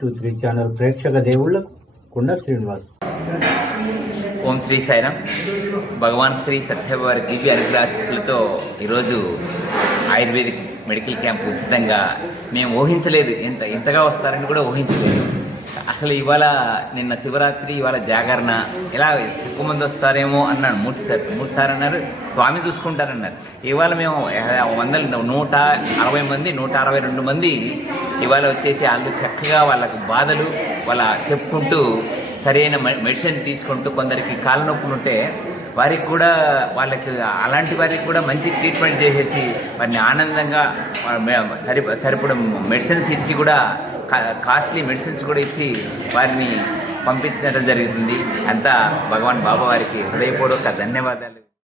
Two three channel ప్రేక్షక దేవుళ్ళకు కుండ శ్రీనివాస్. ఓం శ్రీ సాయిరామ్ భగవాన్ శ్రీ సత్యవారి దివ్య అనుగ్రహాశిస్సులతో ఈరోజు ఆయుర్వేదిక్ మెడికల్ క్యాంప్ ఉచితంగా మేము ఊహించలేదు. ఎంత ఎంతగా వస్తారని కూడా ఊహించలేదు. అసలు ఇవాళ నిన్న శివరాత్రి ఇవాళ జాగరణ ఇలా ఎక్కువ మంది వస్తారేమో అన్నాడు మూడు సార్. మూడు సార్ అన్నారు స్వామి చూసుకుంటారన్నారు. ఇవాళ మేము వందలు నూట అరవై మంది నూట అరవై రెండు మంది ఇవాళ వచ్చేసి వాళ్ళు చక్కగా వాళ్ళకు బాధలు వాళ్ళ చెప్పుకుంటూ సరైన మె- మెడిసిన్ తీసుకుంటూ కొందరికి కాళ్ళ నొప్పులు ఉంటే వారికి కూడా వాళ్ళకి అలాంటి వారికి కూడా మంచి ట్రీట్మెంట్ చేసేసి వారిని ఆనందంగా సరి సరిపడ మెడిసిన్స్ ఇచ్చి కూడా కా- కాస్ట్లీ మెడిసిన్స్ కూడా ఇచ్చి వారిని పంపించడం జరుగుతుంది అంతా భగవాన్ బాబా వారికి హృదయపూర్వక ధన్యవాదాలు.